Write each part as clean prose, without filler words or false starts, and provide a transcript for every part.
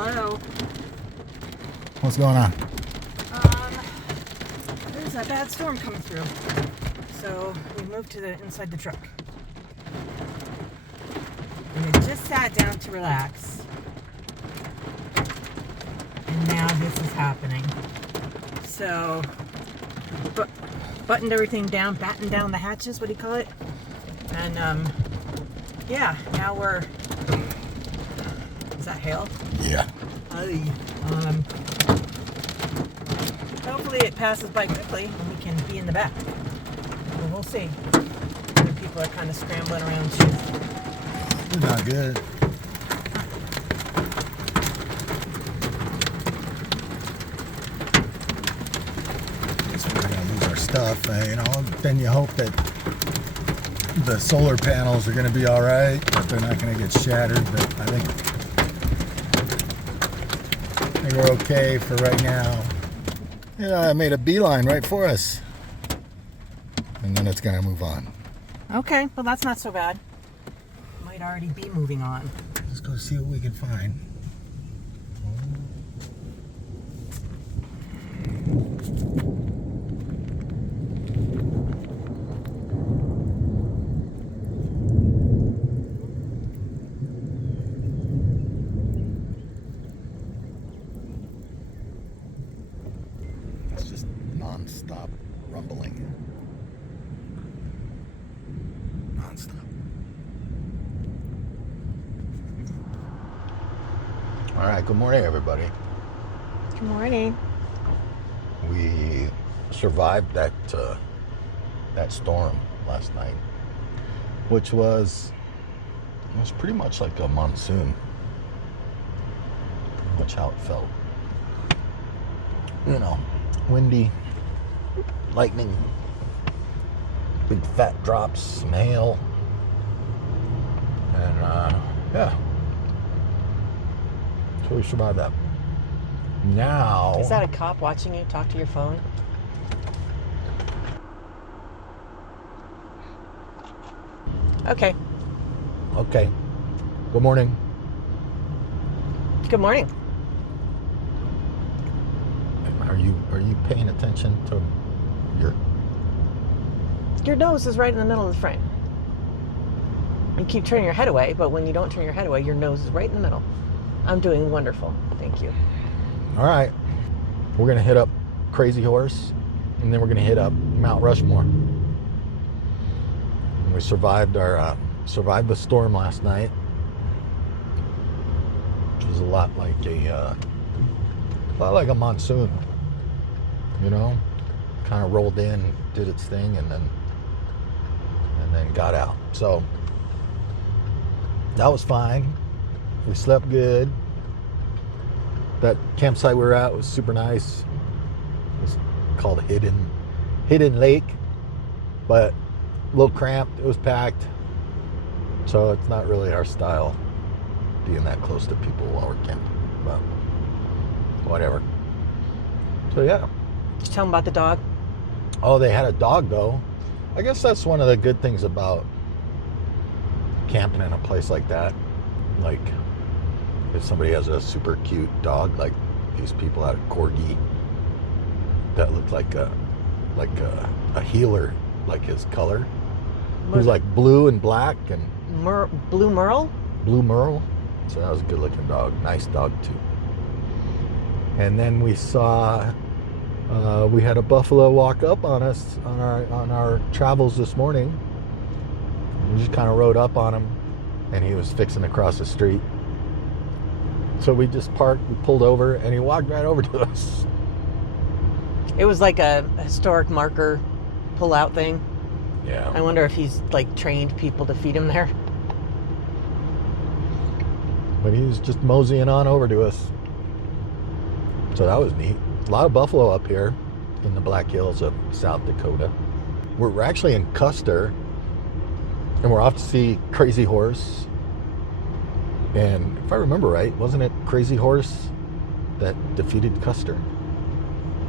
Hello. What's going on? There's a bad storm coming through. So we moved to the inside the truck. We had just sat down to relax. And now this is happening. So buttoned everything down, battened down the hatches, what do you call it? And yeah, now we're, is that hail? Yeah. Hopefully it passes by quickly and we can be in the back. Well, we'll see. Other people are kind of scrambling around too. It's not good. Guess we're gonna lose our stuff, then you hope that the solar panels are gonna be all right, that they're not gonna get shattered, but I think we're okay for right now. Yeah, I made a beeline right for us. And then it's gonna move on. Okay, well that's not so bad. Might already be moving on. Let's go see what we can find. It's just non-stop rumbling. Non-stop. All right, good morning, everybody. Good morning. We survived that storm last night, which was pretty much like a monsoon. Much how it felt. Windy, lightning, big fat drops, some hail, and yeah. So we survived that. Now... Is that a cop watching you talk to your phone? Okay. Okay. Good morning. Good morning. Are you paying attention to Your nose is right in the middle of the frame. You keep turning your head away, but when you don't turn your head away, your nose is right in the middle. I'm doing wonderful. Thank you. All right. We're going to hit up Crazy Horse, and then we're going to hit up Mount Rushmore. And we survived the storm last night, which was a lot like a monsoon. Kind of rolled in, did its thing, and then got out. So that was fine. We slept good. That campsite we were at was super nice. It was called Hidden Lake, but a little cramped. It was packed. So it's not really our style being that close to people while we're camping, but whatever. So yeah. Did you tell them about the dog? Oh, they had a dog though. I guess that's one of the good things about camping in a place like that. Like, if somebody has a super cute dog, like these people had a corgi that looked like a healer, like his color. It was like blue and black and Blue Merle? Blue Merle. So that was a good looking dog. Nice dog too. And then we saw we had a buffalo walk up on us on our travels this morning. We just kind of rode up on him, and he was fixing to cross the street. So we just parked, we pulled over, and he walked right over to us. It was like a historic marker pull-out thing. Yeah. I wonder if he's like trained people to feed him there. But he was just moseying on over to us. So that was neat. A lot of buffalo up here in the Black Hills of South Dakota. We're actually in Custer, and we're off to see Crazy Horse. And if I remember right, wasn't it Crazy Horse that defeated Custer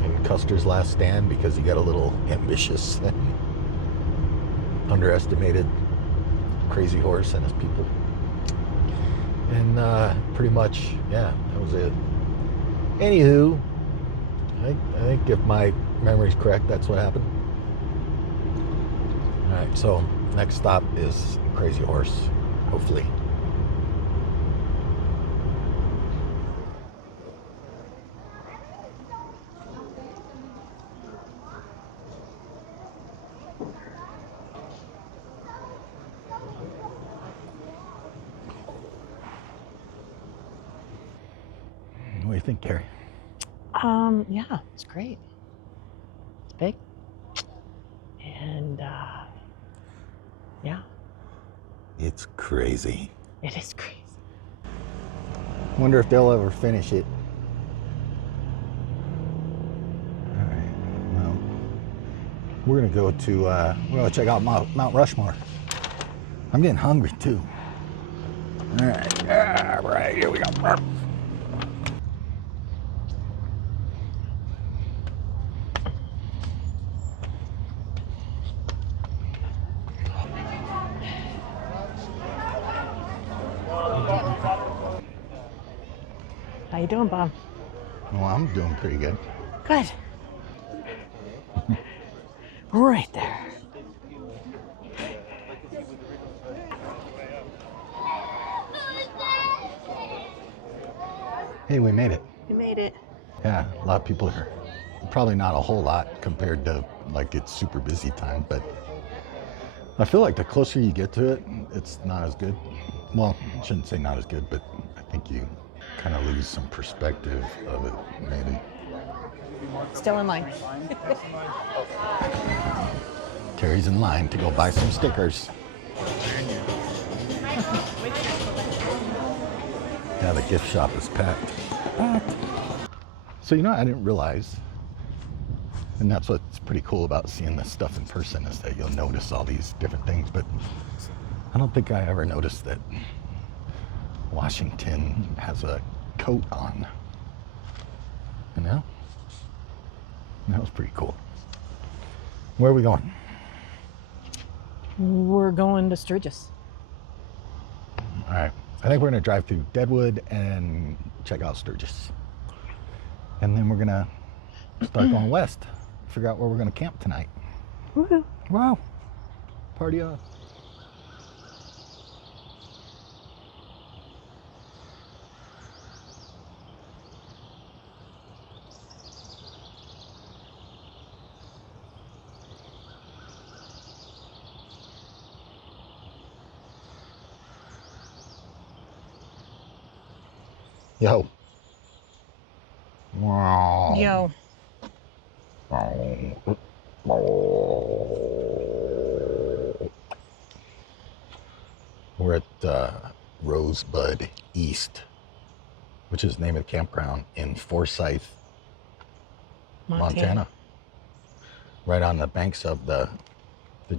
in Custer's last stand because he got a little ambitious and underestimated Crazy Horse and his people? And pretty much, yeah, that was it. Anywho, I think if my memory's correct, that's what happened. All right, so next stop is Crazy Horse, hopefully. What do you think, Carrie? Yeah, it's great. It's big. And, yeah. It's crazy. It is crazy. Wonder if they'll ever finish it. All right, well, we're gonna go to, we're gonna check out Mount Rushmore. I'm getting hungry too. All right, here we go. How you doing, Bob? Well, I'm doing pretty good. Good. Right there. Hey, we made it. You made it. Yeah, a lot of people here. Probably not a whole lot compared to like it's super busy time, but I feel like the closer you get to it, it's not as good. Well, I shouldn't say not as good, but I think you kind of lose some perspective of it, maybe. Still in line. Carrie's in line to go buy some stickers. Yeah, the gift shop is packed. So, you know, I didn't realize, and that's what's pretty cool about seeing this stuff in person, is that you'll notice all these different things, but I don't think I ever noticed that Washington has a coat on. You know? That was pretty cool. Where are we going? We're going to Sturgis. All right. I think we're going to drive through Deadwood and check out Sturgis. And then we're going to start going west, figure out where we're going to camp tonight. Woohoo. Wow. Party on. Yo. Wow. Yo. We're at Rosebud East, which is the name of the campground in Forsyth, Montana. Right on the banks of the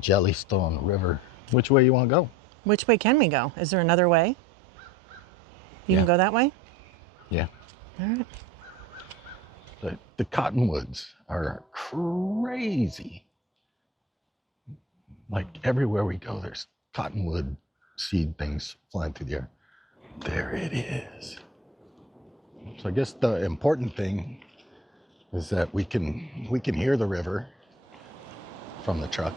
Yellowstone River. Which way you want to go? Which way can we go? Is there another way? You can go that way? Yeah. All right. The cottonwoods are crazy. Like everywhere we go, there's cottonwood seed things flying through the air. There it is. So I guess the important thing is that we can hear the river from the truck.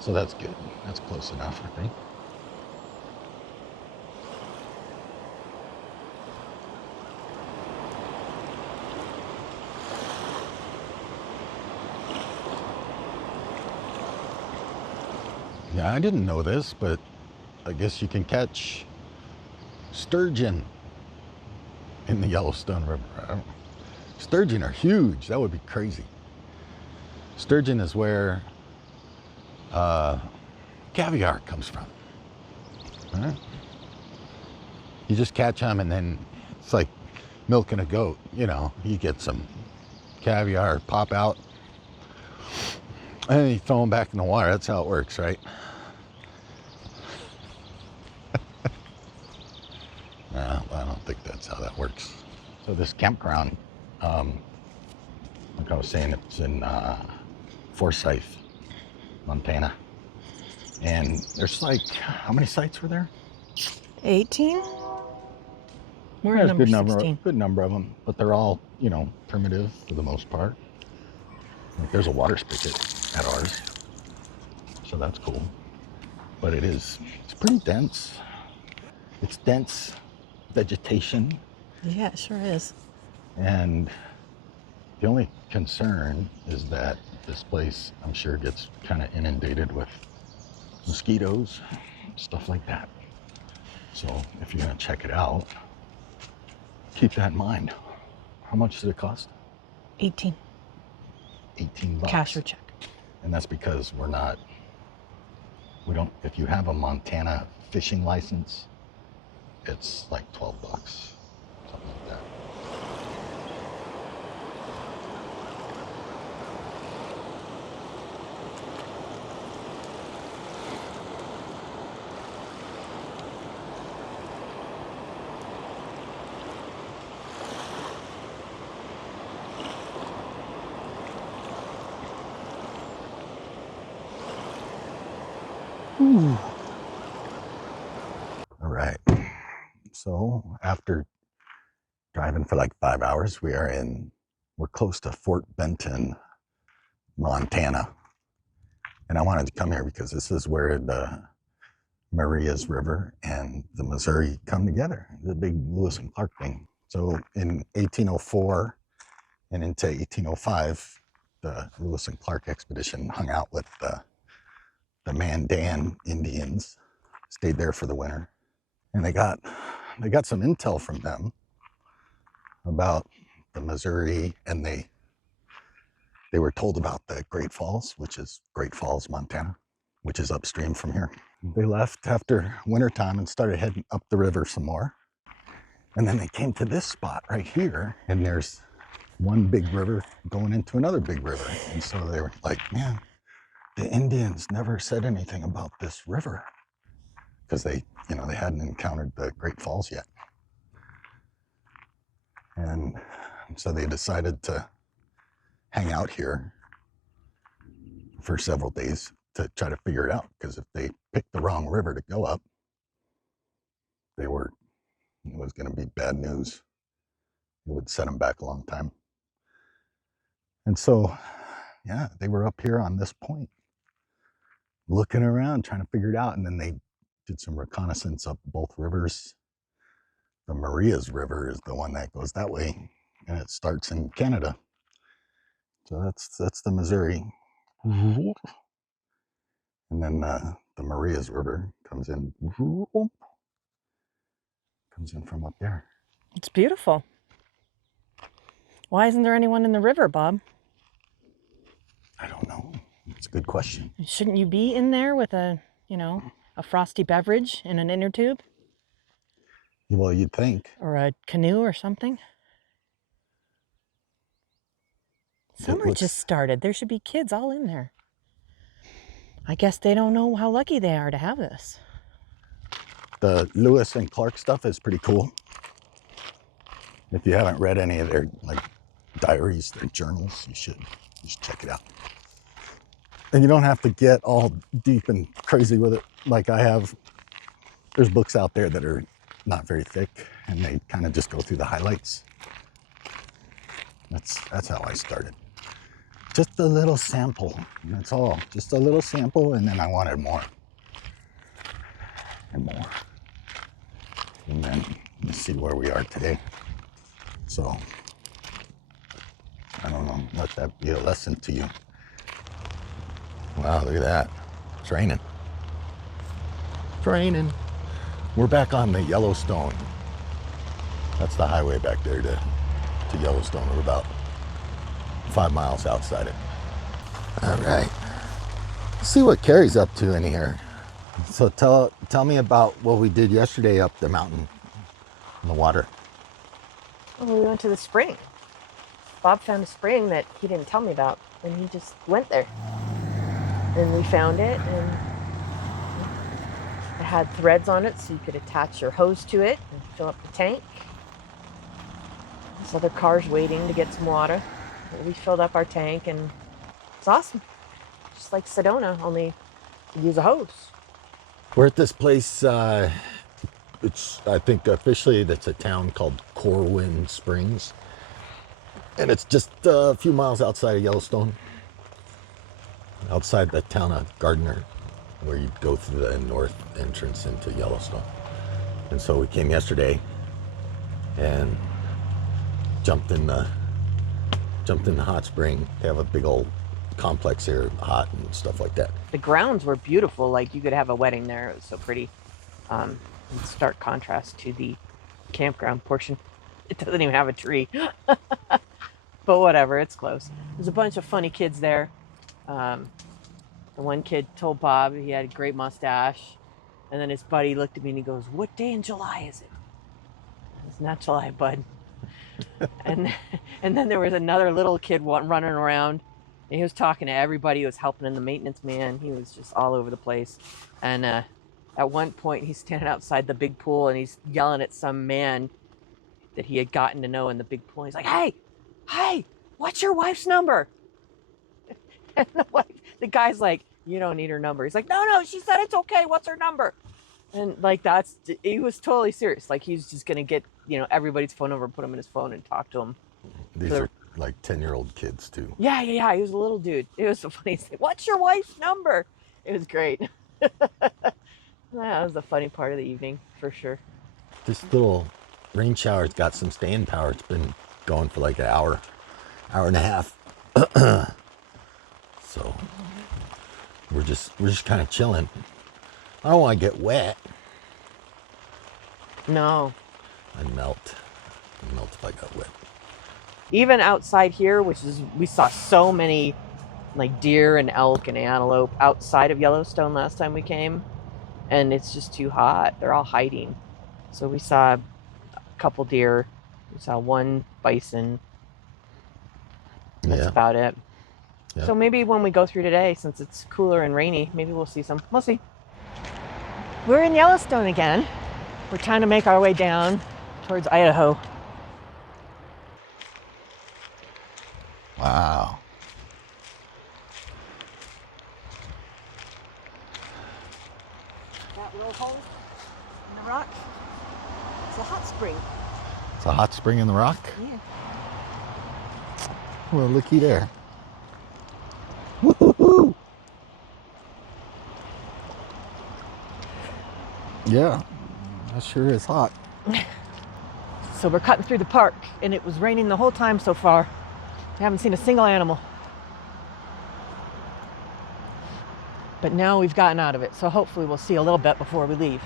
So that's good. That's close enough, I think. Yeah, I didn't know this, but I guess you can catch sturgeon in the Yellowstone River. Sturgeon are huge. That would be crazy. Sturgeon is where caviar comes from. Right? You just catch them and then it's like milking a goat. You know, you get some caviar pop out and then you throw them back in the water. That's how it works, right? No, I don't think that's how that works. So this campground, like I was saying, it's in Forsyth, Montana. And there's like, how many sites were there? 18? We're There's at a number 16. good number of them, but they're all, primitive for the most part. Like there's a water spigot at ours, so that's cool. But it's pretty dense. It's dense vegetation, Yeah, it sure is. and the only concern is that this place, I'm sure, gets kind of inundated with mosquitoes, stuff like that. So if you're gonna check it out, keep that in mind. How much did it cost? 18. 18 bucks. Cash or check. And that's because if you have a Montana fishing license, it's like 12 bucks, something like that. Ooh. All right. So after driving for like 5 hours, we're close to Fort Benton, Montana. And I wanted to come here because this is where the Marias River and the Missouri come together, the big Lewis and Clark thing. So in 1804 and into 1805, the Lewis and Clark expedition hung out with the Mandan Indians, stayed there for the winter, and they got some intel from them about the Missouri, and they were told about the Great Falls, which is Great Falls, Montana, which is upstream from here. They left after wintertime and started heading up the river some more. And then they came to this spot right here, and there's one big river going into another big river. And so they were like, man, the Indians never said anything about this river, because they hadn't encountered the Great Falls yet. And so they decided to hang out here for several days to try to figure it out, because if they picked the wrong river to go up, it was going to be bad news. It would set them back a long time. And so, yeah, they were up here on this point, looking around, trying to figure it out. And then they did some reconnaissance up both rivers. The Marias River is the one that goes that way, and it starts in Canada. So that's the Missouri. And then the Marias River comes in from up there. It's beautiful. Why isn't there anyone in the river, Bob? I don't know. It's a good question. Shouldn't you be in there with a frosty beverage in an inner tube? Well, you'd think. Or a canoe or something? Summer just started. There should be kids all in there. I guess they don't know how lucky they are to have this. The Lewis and Clark stuff is pretty cool. If you haven't read any of their diaries, their journals, you should check it out. And you don't have to get all deep and crazy with it like I have. There's books out there that are not very thick, and they kind of just go through the highlights. That's how I started. Just a little sample, that's all. Just a little sample, and then I wanted more. And more. And then let's see where we are today. So, I don't know, let that be a lesson to you. Wow, look at that. It's raining. It's raining. We're back on the Yellowstone. That's the highway back there to Yellowstone. We're about 5 miles outside it. All right. Let's see what Carrie's up to in here. So tell me about what we did yesterday up the mountain in the water. Well, we went to the spring. Bob found a spring that he didn't tell me about, and he just went there. And we found it, and it had threads on it so you could attach your hose to it and fill up the tank. There's other cars waiting to get some water. We filled up our tank, and it's awesome. Just like Sedona, only you use a hose. We're at this place I think officially that's a town called Corwin Springs. And it's just a few miles outside of Yellowstone. Outside the town of Gardner, where you go through the north entrance into Yellowstone. And so we came yesterday and jumped in the hot spring. They have a big old complex here, hot and stuff like that. The grounds were beautiful. Like you could have a wedding there. It was so pretty. In stark contrast to the campground portion. It doesn't even have a tree. But whatever, it's close. There's a bunch of funny kids there. The one kid told Bob he had a great mustache. And then his buddy looked at me and he goes, "What day in July is it?" It's not July, bud. and then there was another little kid running around. And he was talking to everybody. He was helping in the maintenance man. He was just all over the place. And at one point, he's standing outside the big pool and he's yelling at some man that he had gotten to know in the big pool. He's like, hey, what's your wife's number? And the guy's like, "You don't need her number." He's like, no, she said it's okay. What's her number? And like he was totally serious. Like he's just going to get, everybody's phone number, put him in his phone and talk to him. These are like 10-year-old kids too. Yeah. He was a little dude. It was so funny. He's like, "What's your wife's number?" It was great. That was the funny part of the evening for sure. This little rain shower's got some staying power. It's been going for like an hour and a half. So we're just kind of chilling. I don't want to get wet. No. I'd melt if I got wet. Even outside here, we saw so many like deer and elk and antelope outside of Yellowstone last time we came, and it's just too hot. They're all hiding. So we saw a couple deer. We saw one bison. That's about it. Yep. So maybe when we go through today, since it's cooler and rainy, maybe we'll see some. We'll see. We're in Yellowstone again. We're trying to make our way down towards Idaho. Wow. That little hole in the rock, it's a hot spring. It's a hot spring in the rock? Yeah. Well, looky there. Woo-hoo-hoo. Yeah, that sure is hot. So we're cutting through the park, and it was raining the whole time so far. I haven't seen a single animal. But now we've gotten out of it, so hopefully we'll see a little bit before we leave.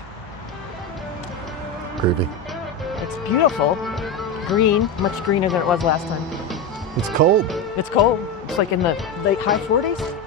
Groovy. It's beautiful. Green, much greener than it was last time. It's cold. It's cold. It's like in the late high 40s.